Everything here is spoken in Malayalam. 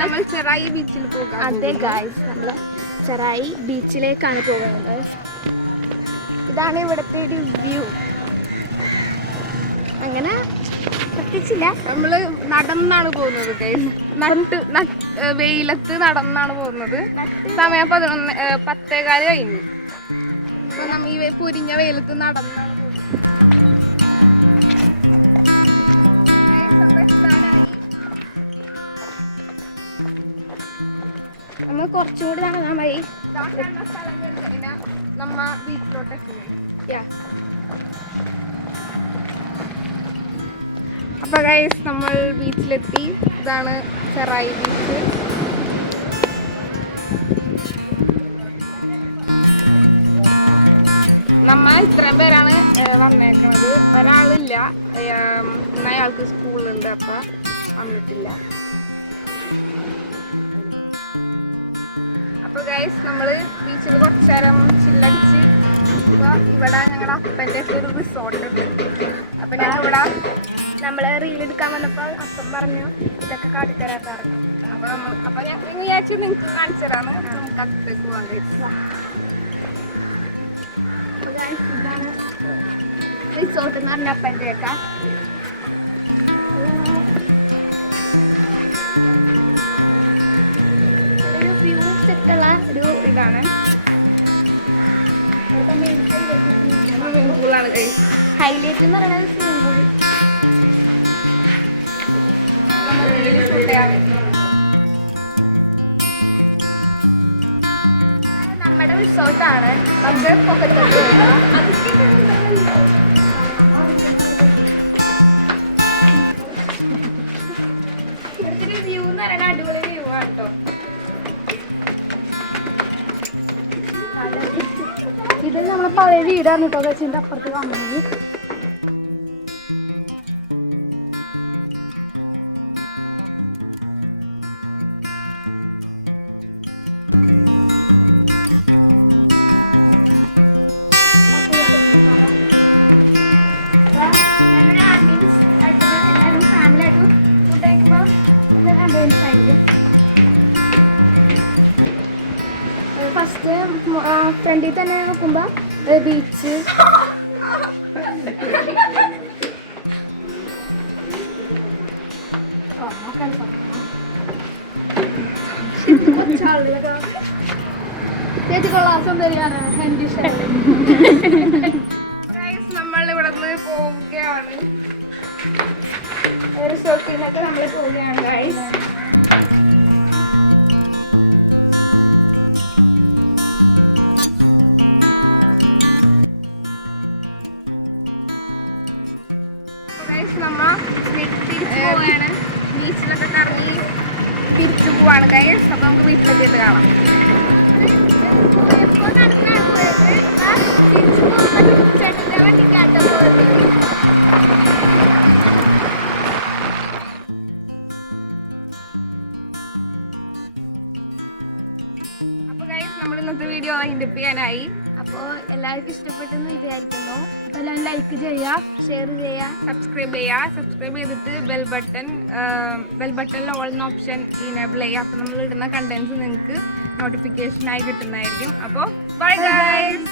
നമ്മൾ ചെറായി ബീച്ചിൽ പോകാം. അതെ ഗൈസ്, നമ്മൾ ചെറായി ബീച്ചിലേക്കാണ് പോകുന്നത്. ഇതാണ് ഇവിടുത്തെ ഒരു വ്യൂ. അങ്ങനെ പ്രത്യേകിച്ചില്ല, നമ്മള് നടന്നാണ് പോകുന്നത് ഗൈസ്. വെയിലത്ത് നടന്നാണ് പോകുന്നത്. സമയം 10:15 കഴിഞ്ഞു. അപ്പൊ നമ്മ ഈ പൊരിഞ്ഞ വെയിലത്ത് നടന്നാണ് പോകുന്നത്. നമ്മൾ കുറച്ചും കൂടി നടന്നാൽ മതി. പിന്നെ നമ്മ ബീച്ചിലോട്ട് എത്തുന്നത്. അപ്പൊ ഗൈസ് നമ്മൾ ബീച്ചിലെത്തി. ഇതാണ് ചെറായി ബീച്ച്. നമ്മ ഇത്രയും പേരാണ് വന്നേക്കുന്നത്. ഒരാളില്ല, ഇന്ന് അയാൾക്ക് സ്കൂളുണ്ട്, അപ്പൊ വന്നിട്ടില്ല. അപ്പൊ ഗൈസ് നമ്മള് ബീച്ചിൽ കുറച്ചു നേരം ചില്ലടിച്ച്. ഇപ്പൊ ഇവിടെ ഞങ്ങളുടെ അപ്പൻ്റെ ഒരു റിസോർട്ട് ഉണ്ട്. അപ്പൊ ഞാൻ ഇവിടെ നമ്മൾ റീലെടുക്കാൻ വന്നപ്പോൾ അപ്പം പറഞ്ഞു ഇതൊക്കെ കാട്ടിത്തരാൻ പറഞ്ഞു. അപ്പൊ ഞാൻ വിചാരിച്ചു നിങ്ങൾക്ക് കാണിച്ചു തരാന്ന്. നമുക്ക് അകത്തേക്ക് പോകാൻ ഇതാണ് റിസോർട്ട് എന്ന് പറഞ്ഞ അപ്പൻ്റെ ഒക്കെ ഒരു വ്യൂ സെറ്റുള്ള ഒരു ഇതാണ്. Swimming പൂളാണ് guys. ഹൈലൈറ്റ് എന്ന് പറയുന്നത് സ്വിമ്മിംഗ് പൂൾ. നമ്മുടെ റിസോർട്ടാണ്. നമുക്ക് പൊക്കത്തോട്ട് ഇവിടുത്തെ വ്യൂ എന്ന് പറയുന്നത് അടിപൊളി വ്യൂ ആണ് കേട്ടോ. ഇത് നമ്മളെ പഴയ വീടാണ് കേട്ടോ. ഇതിന്റെ അപ്പുറത്ത് വന്നത് ഫാമിലിയായിട്ടും ഫുഡ് കഴിക്കുമ്പോൾ ആംബിയൻസ് ആയിരിക്കും. ഫസ്റ്റ് ഫ്രണ്ടിൽ തന്നെ നോക്കുമ്പോൾ ബീച്ച്, നമ്മൾ ഇവിടെ നിന്ന് പോവുകയാണ്. റിസോർട്ടിൽ നിന്നൊക്കെ നമ്മൾ പോവുകയാണ് ഗൈസ്. നമ്മ പോവാണ്. ബീച്ചിലൊക്കെ കറങ്ങി തിരിച്ചു പോവാണ് ഗൈസ്. അപ്പൊ നമുക്ക് വീട്ടിലെത്തിയിട്ട് കാണാം. അപ്പൊ ഗൈസ് നമ്മൾ ഇന്നത്തെ വീഡിയോ വൈൻഡപ്പ് ചെയ്യാനായി. അപ്പോൾ എല്ലാവർക്കും ഇഷ്ടപ്പെട്ടെന്ന് വിചാരിക്കുന്നു. അപ്പോൾ എല്ലാവരും ലൈക്ക് ചെയ്യുക, ഷെയർ ചെയ്യുക, സബ്സ്ക്രൈബ് ചെയ്തിട്ട് ബെൽ ബട്ടണിൽ ഓൾ എന്ന ഓപ്ഷൻ ഇനേബിൾ ചെയ്യുക. അപ്പോൾ നമ്മൾ ഇടുന്ന കണ്ടൻസ് നിങ്ങൾക്ക് നോട്ടിഫിക്കേഷനായി കിട്ടുന്നതായിരിക്കും. അപ്പോൾ ബൈ ഗൈസ്.